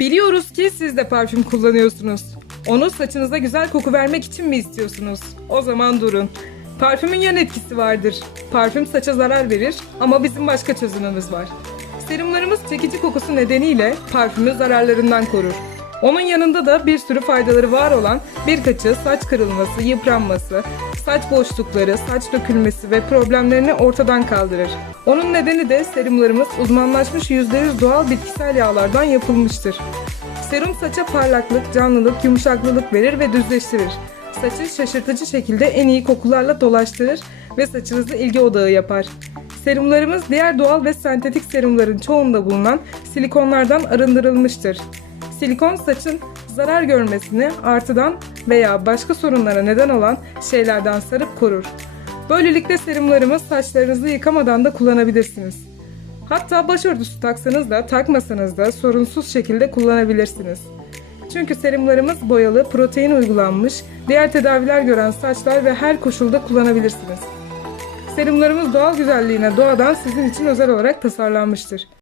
Biliyoruz ki siz de parfüm kullanıyorsunuz. Onu saçınıza güzel koku vermek için mi istiyorsunuz? O zaman durun. Parfümün yan etkisi vardır. Parfüm saça zarar verir ama bizim başka çözümümüz var. Serumlarımız çekici kokusu nedeniyle parfümü zararlarından korur. Onun yanında da bir sürü faydaları var olan birkaçı saç kırılması, yıpranması, saç boşlukları, saç dökülmesi ve problemlerini ortadan kaldırır. Onun nedeni de serumlarımız uzmanlaşmış %100 doğal bitkisel yağlardan yapılmıştır. Serum saça parlaklık, canlılık, yumuşaklılık verir ve düzleştirir. Saçı şaşırtıcı şekilde en iyi kokularla dolaştırır ve saçınızı ilgi odağı yapar. Serumlarımız diğer doğal ve sentetik serumların çoğunda bulunan silikonlardan arındırılmıştır. Silikon saçın zarar görmesini artıdan veya başka sorunlara neden olan şeylerden sarıp korur. Böylelikle serumlarımız saçlarınızı yıkamadan da kullanabilirsiniz. Hatta başörtüsü taksanız da takmasanız da sorunsuz şekilde kullanabilirsiniz. Çünkü serumlarımız boyalı, protein uygulanmış, diğer tedaviler gören saçlar ve her koşulda kullanabilirsiniz. Serumlarımız doğal güzelliğine doğadan sizin için özel olarak tasarlanmıştır.